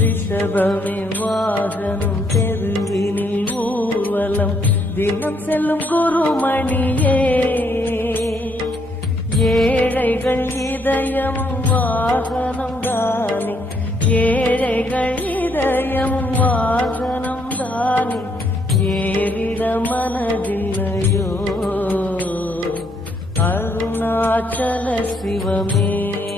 ரிஷபமே வாகனம் தெருவினில் ஊர்வலம். தினம் செல்லும் குருமணியே ஏழைகள் இதயம் வாகனம் தானே. ஏழைகள் இதயம் வாகனம் தானே. ஏறிட மனதில்லையோ? அருணாச்சல சிவமே.